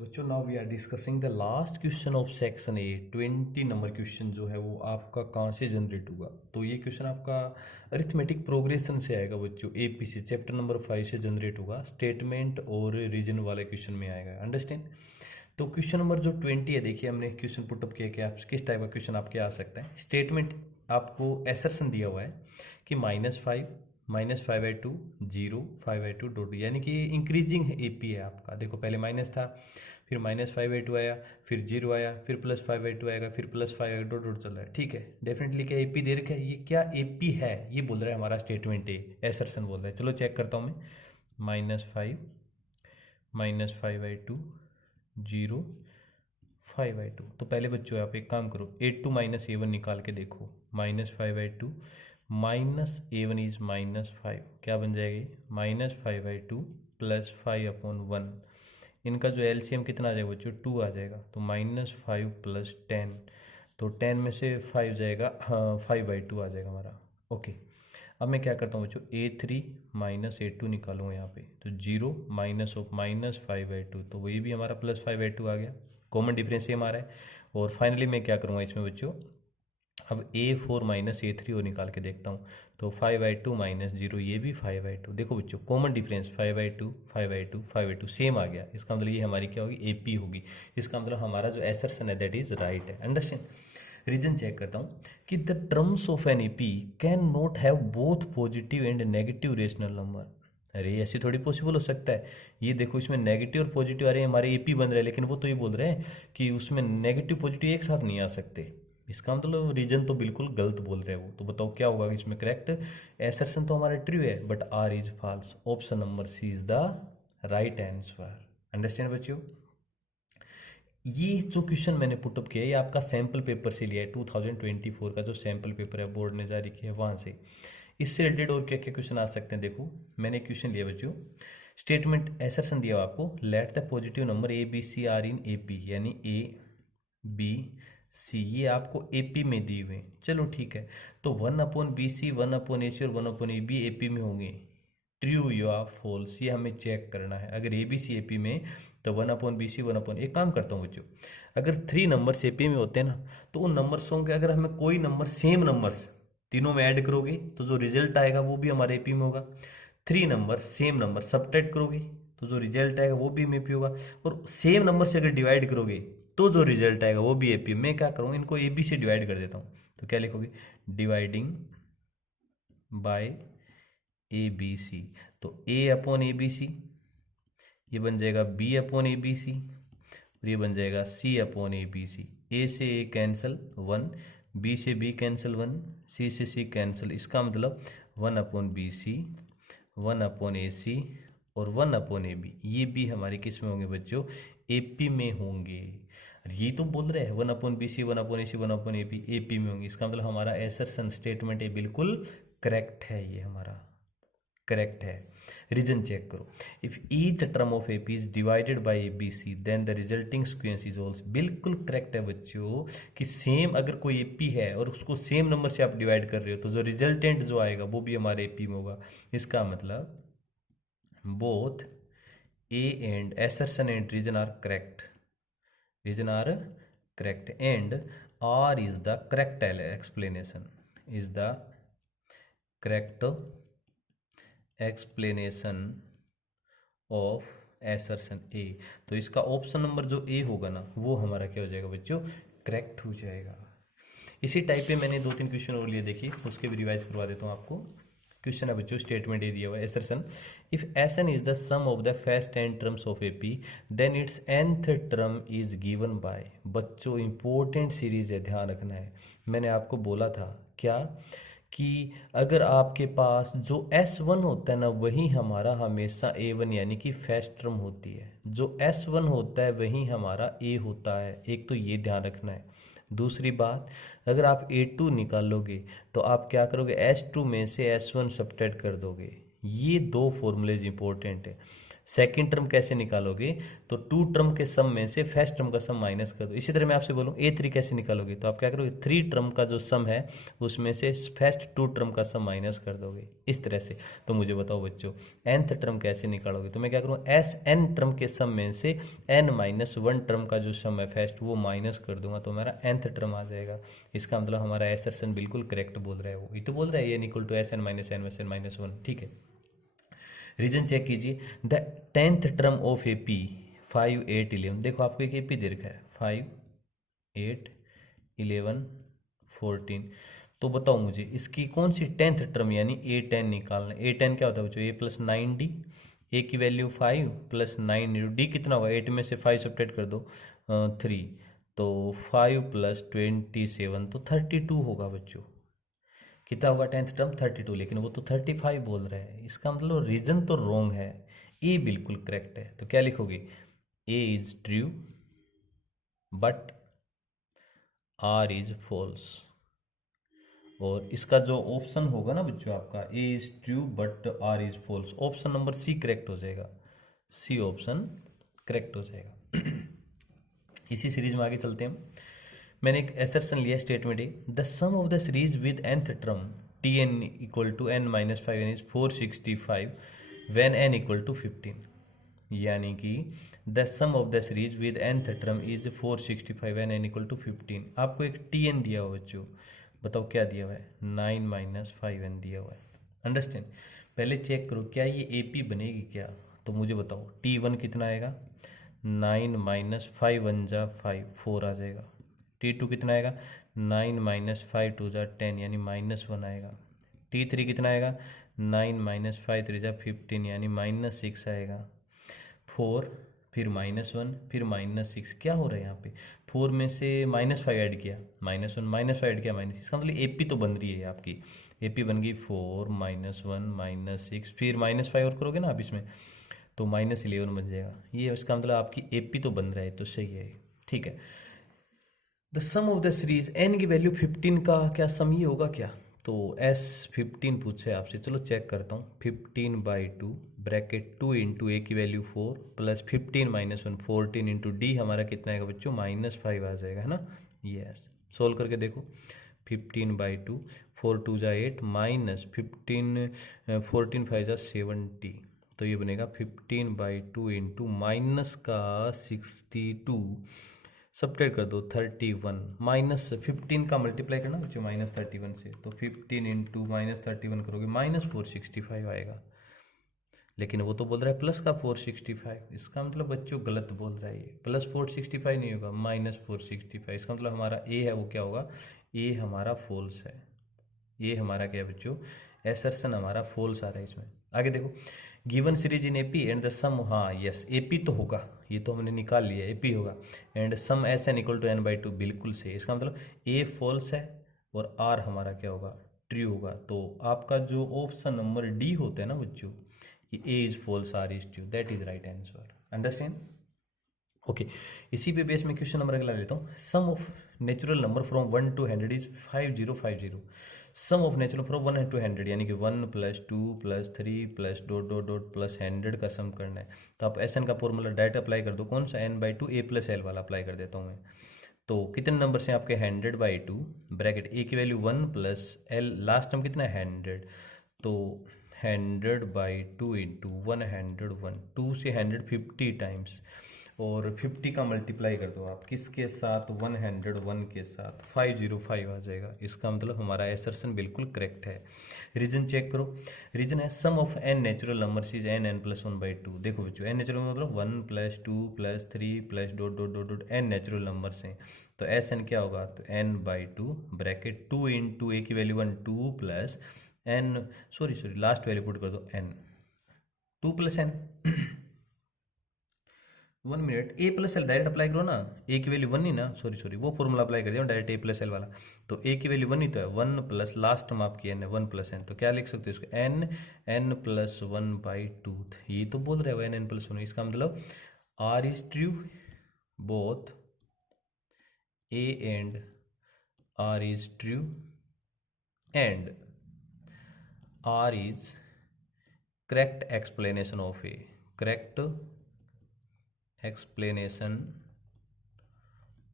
बच्चों now we are discussing the last question of section A. 20 number question जो है वो आपका कहाँ से जनरेट होगा? तो ये क्वेश्चन आपका अरिथमेटिक प्रोग्रेशन से आएगा बच्चों, एपी से चैप्टर नंबर 5 से जनरेट होगा। स्टेटमेंट और रीजन वाले क्वेश्चन में आएगा, अंडरस्टैंड। तो क्वेश्चन नंबर जो 20 है, देखिए हमने क्वेश्चन पुटअप किया कि आप किस टाइप का क्वेश्चन आपके आ सकता है। स्टेटमेंट आपको एसर्शन दिया हुआ है कि -5/2 0/5/2 डॉट, यानी कि इंक्रीजिंग एपी है आपका। देखो पहले माइनस था, फिर -5/2 आया, फिर 0 आया, फिर +5/2 आएगा, फिर +5 डॉट डॉट चल रहा है। ठीक है, डेफिनेटली क्या एपी दे रखा है, ये क्या एपी है ये बोल रहा है हमारा स्टेटमेंट है, एसर्शन बोल रहा है। चलो चेक करता हूँ मैं। -5/2 0/5/2। तो पहले बच्चों आप एक काम करो, A2 - A1 निकाल के देखो। -5/2 -A1 इज -5, क्या बन जाएगी? -5/2 + 5/1। इनका जो एलसीएम कितना आ जाएगा बच्चों? 2 आ जाएगा। तो -5 + 10, तो 10 में से 5 जाएगा, हाँ 5/2 आ जाएगा हमारा। ओके, अब मैं क्या करता हूँ बच्चों, A3 - A2 निकालूंगा यहाँ पे। तो 0 -5/2, तो वही भी हमारा +5/2 आ गया। कॉमन डिफरेंस सेम आ रहा है। और फाइनली मैं क्या करूँगा इसमें बच्चों, अब A4 - A3 और निकाल के देखता हूँ। तो 5/2 - 0, ये भी 5/2। देखो बच्चों कॉमन डिफरेंस 5/2 5/2 5/2 सेम आ गया। इसका मतलब ये हमारी क्या होगी? एपी होगी। इसका मतलब हमारा जो एसर्शन है दैट इज राइट है, अंडरस्टैंड। रीजन चेक करता हूँ कि the terms of an AP can not have both positive and negative rational number. अरे ऐसे थोड़ी पॉसिबल हो सकता है। ये देखो इसमें नेगेटिव और पॉजिटिव आ रहे हैं, हमारे एपी बन रहे हैं, लेकिन वो तो ये बोल रहे हैं कि उसमें नेगेटिव पॉजिटिव एक साथ नहीं आ सकते। इसका मतलब रीजन तो बिल्कुल गलत बोल रहे हैं वो। तो बताओ क्या होगा इसमें करेक्ट? एसर्शन तो हमारा ट्रू है, but R is false. Option number C is the right answer, understand बच्चों। ये जो क्वेश्चन मैंने पुटअप किया है ये आपका सैम्पल पेपर से लिया है, 2024 का जो सैम्पल पेपर है बोर्ड ने जारी किया है वहाँ से। इससे रिलेटेड और क्या क्या क्वेश्चन आ सकते हैं? देखो मैंने क्वेश्चन लिया बच्चों, स्टेटमेंट एसर्शन दिया हुआ आपको, let the positive number A B C are in A P, यानी ए बी सी ये आपको एपी में दी हुए हैं। चलो ठीक है, तो 1/BC 1/AC और 1/AB एपी में होंगे। ट्रू या फॉल्स ये हमें चेक करना है। अगर ए बी सी एपी में तो 1/BC 1/, एक काम करता हूँ बच्चों, अगर 3 नंबर्स एपी में होते हैं ना, तो उन नंबर्स होंगे, अगर हमें कोई नंबर सेम नंबर्स तीनों में ऐड करोगे तो जो रिजल्ट आएगा वो भी हमारे एपी में होगा। 3 नंबर सेम नंबर सब्ट्रैक्ट करोगे तो जो रिजल्ट आएगा वो भी एपी होगा। और सेम नंबर से अगर डिवाइड करोगे तो जो रिजल्ट आएगा वो भी एपी। मैं क्या करूँगा, इनको ए बी से डिवाइड कर देता हूँ। तो क्या लिखोगे? Dividing by A B C. तो A/ABC ये बन जाएगा B/ABC और ये बन जाएगा C/ABC। ए से ए कैंसिल 1, बी से बी कैंसिल 1, सी से सी कैंसिल। इसका मतलब 1/BC 1/AC और 1/AB ये भी हमारे किस में होंगे बच्चों? एपी में होंगे। ये तो बोल रहे हैं 1/BC 1/AC 1/AB एपी में होंगे। इसका मतलब हमारा एसर्शन स्टेटमेंट है बिल्कुल करेक्ट है, ये हमारा करेक्ट है। रीजन चेक करो, if each term of AP is divided by ABC then the resulting sequence is also. बिल्कुल करेक्ट है बच्चों कि सेम अगर कोई एपी है और उसको सेम नंबर से आप डिवाइड कर रहे हो तो जो रिजल्टेंट जो आएगा वो भी हमारे एपी में होगा। इसका मतलब both A and assertion and reason R correct, reason R correct and R is the correct explanation, is the correct explanation of assertion A. तो इसका ऑप्शन नंबर जो ए होगा ना वो हमारा क्या हो जाएगा बच्चों? करेक्ट हो जाएगा। इसी टाइप पे मैंने 2-3 क्वेश्चन और लिए, देखिए उसके भी रिवाइज करवा देता हूँ आपको। क्वेश्चन है बच्चों, स्टेटमेंट ए दिया हुआ है assertion, if S N is the sum of the first 10 terms of A P then its nth term is given by. बच्चों इंपॉर्टेंट सीरीज है, ध्यान रखना है। मैंने आपको बोला था क्या कि अगर आपके पास जो S1 होता है ना वही हमारा हमेशा A1 यानी कि फर्स्ट टर्म होती है, जो S1 होता है वही हमारा A होता है। एक तो ये ध्यान रखना है। दूसरी बात, अगर आप A2 निकालोगे तो आप क्या करोगे? S2 में से S1 सब्ट्रैक्ट कर दोगे। ये 2 फॉर्मूलेज इंपॉर्टेंट है। सेकंड टर्म कैसे निकालोगे, तो टू टर्म के सम में से फर्स्ट टर्म का सम माइनस कर दो। इसी तरह मैं आपसे बोलूँ A3 कैसे निकालोगे, तो आप क्या करोगे, थ्री टर्म का जो सम है उसमें से फर्स्ट टू टर्म का सम माइनस कर दोगे, इस तरह से। तो मुझे बताओ बच्चों nth टर्म कैसे निकालोगे, तो मैं क्या करूँ, Sn टर्म के सम में से n माइनस वन टर्म का जो सम है फर्स्ट वो माइनस कर दूंगा, तो हमारा nth टर्म आ जाएगा। इसका मतलब हमारा एसर्शन बिल्कुल करेक्ट बोल रहा है, वो ये तो बोल रहा है n equal to Sn minus n Sn minus one, ठीक है। रीजन चेक कीजिए, the 10th term of A P 5 8 11, देखो आपको एक AP दे रखा है 5 8 11 14, तो बताओ मुझे इसकी कौन सी 10th टर्म यानी A10 निकालना है। A10 क्या होता है बच्चों, A प्लस 9D, A की वैल्यू 5 प्लस 9 D कितना होगा, 8 में से 5 सब्ट्रैक्ट कर दो 3, तो 5 प्लस 27 तो 32 होगा बच्चों। कितना होगा 10th टर्म 32, लेकिन वो तो 35 बोल रहा है, इसका मतलब रीजन तो रॉन्ग है, ए बिल्कुल करेक्ट है। तो क्या लिखोगे, A is true but R is false. और इसका जो ऑप्शन होगा ना बच्चों आपका, A is true but R is false, option number C correct हो जाएगा, सी ऑप्शन करेक्ट हो जाएगा। इसी सीरीज में आगे चलते हैं। मैंने एक एसर्शन लिया स्टेटमेंट है, the sum of the series with nth term T N equal to n minus 5 is 465 when n equal to 15, यानी कि the sum of the series with nth term is 465 when n equal to 15। आपको एक tn दिया हुआ बच्चों, बताओ क्या दिया हुआ है, 9 माइनस 5n दिया हुआ है। अंडरस्टैंड, पहले चेक करो क्या ये AP बनेगी क्या, तो मुझे बताओ T1 कितना आएगा, 9 माइनस 5 वन जा 5 4 आ जाएगा। T2 कितना आएगा, 9 माइनस 5 टू जा 10 यानी -1 आएगा। T3 कितना आएगा, 9 माइनस 5 3 जा 15 यानी -6 आएगा। 4 फिर -1 फिर -6, क्या हो रहा है यहाँ पे, 4 में से -5 ऐड किया -1 -5 ऐड किया -6, इसका मतलब AP तो बन रही है आपकी, AP बन गई 4 -1 -6, फिर -5 और करोगे ना आप इसमें तो -11 बन जाएगा। ये इसका मतलब आपकी AP तो बन रहा है, तो सही है, ठीक है। The sum of the series n की वैल्यू 15 का क्या सम ही होगा क्या, तो S15 पूछे आपसे, चलो चेक करता हूँ। 15/2 ब्रैकेट 2 इंटू ए की value 4 plus 15 minus 1 14 into D हमारा कितना आएगा बच्चों, -5 आ जाएगा, है ना। यस, सोल्व करके देखो, 15/2 4 2 जा 8 माइनस 15 14 5 जा 70, तो ये बनेगा 15/2 इंटू माइनस का 62 सब्ट्रैक्ट कर दो 31, -15 का मल्टीप्लाई करना बच्चों -31 से, तो 15 इंटू -31 करोगे -465 आएगा। लेकिन वो तो बोल रहा है प्लस का 465, इसका मतलब बच्चों गलत बोल रहा है, ये प्लस 465 नहीं होगा, -465। इसका मतलब हमारा ए है वो क्या होगा, ए हमारा फॉल्स है, ये हमारा क्या है बच्चों, एसर्शन हमारा फॉल्स आ रहा है इसमें। आगे देखो, given series in AP and the sum, हाँ यस AP तो होगा, ये तो हमने निकाल लिया AP होगा, and sum SN equal to n/2 बिल्कुल सही। इसका मतलब A फॉल्स है और R हमारा क्या होगा, ट्रू होगा। तो आपका जो ऑप्शन नंबर D होता है ना बच्चों, ये A is false R is true, that is right answer. Understand, okay. इसी पे बेस में क्वेश्चन नंबर अगला लेता हूँ। Sum of natural number from 1 to 100 is 5050। Sum of natural from 1 to 100 यानी कि 1 + 2 + 3 + ... प्लस 100 का सम करना है। तो आप SN का फॉर्मूला डायरेक्ट अप्लाई कर दो, कौन सा, n/2 A + L वाला अप्लाई कर देता हूँ मैं। तो कितने नंबर से आपके 100/2 ब्रैकेट A की value 1 plus L last term कितना है 100, तो 100/2 इंटू 101, 2 से 150 टाइम्स, और 50 का मल्टीप्लाई कर दो आप किसके साथ, 101 के साथ, 505 आ जाएगा। इसका मतलब हमारा एसर्शन बिल्कुल करेक्ट है। रीजन चेक करो, रीजन है sum of n natural number is n + 1/2। देखो बच्चों n नेचुरल मतलब 1 + 2 + 3 + ... n नेचुरल नंबर्स हैं, तो SN क्या होगा, तो n/2 ब्रैकेट 2 इंटू ए की value 1 2 plus n, sorry last value put कर दो n, 2 + n 1 minute, A + L direct apply करो ना, A की वैल्यू 1 ही ना, सॉरी वो फॉर्मूला अप्लाई कर दिया डायरेक्ट A + L वाला, तो A की वैल्यू 1 ही तो है, 1 प्लस लास्ट टर्म आपकी n है 1 + n, तो क्या लिख सकते हो इसको, n + 1/2, ये तो बोल रहे हो n + 1, इसका मतलब R is true, both A and R is true and R is correct explanation of A, correct explanation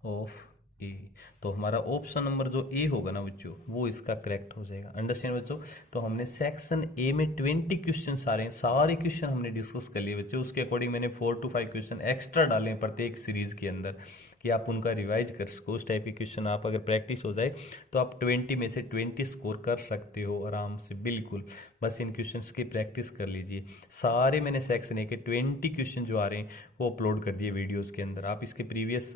of A. तो हमारा ऑप्शन नंबर जो ए होगा ना बच्चों, वो इसका करेक्ट हो जाएगा। अंडरस्टैंड बच्चों। तो हमने सेक्शन ए में 20 क्वेश्चन आ रहे हैं, सारे क्वेश्चन हमने डिस्कस कर लिए बच्चों। उसके अकॉर्डिंग मैंने 4 to 5 क्वेश्चन एक्स्ट्रा डाले हैं प्रत्येक सीरीज के अंदर कि आप उनका रिवाइज कर सको। उस टाइप के क्वेश्चन आप अगर प्रैक्टिस हो जाए तो आप 20 में से 20 स्कोर कर सकते हो आराम से, बिल्कुल। बस इन क्वेश्चंस की प्रैक्टिस कर लीजिए। सारे मैंने सेक्शन ए के 20 क्वेश्चन जो आ रहे हैं वो अपलोड कर दिए वीडियोस के अंदर। आप इसके प्रीवियस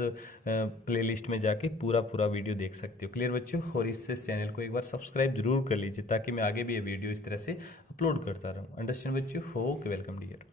प्लेलिस्ट में जाके पूरा पूरा वीडियो देख सकते हो। क्लियर बच्चों। और इससे चैनल को एक बार सब्सक्राइब जरूर कर लीजिए ताकि मैं आगे भी ये वीडियो इस तरह से अपलोड करता रहूँ। अंडरस्टैंड बच्चों। Okay, welcome dear.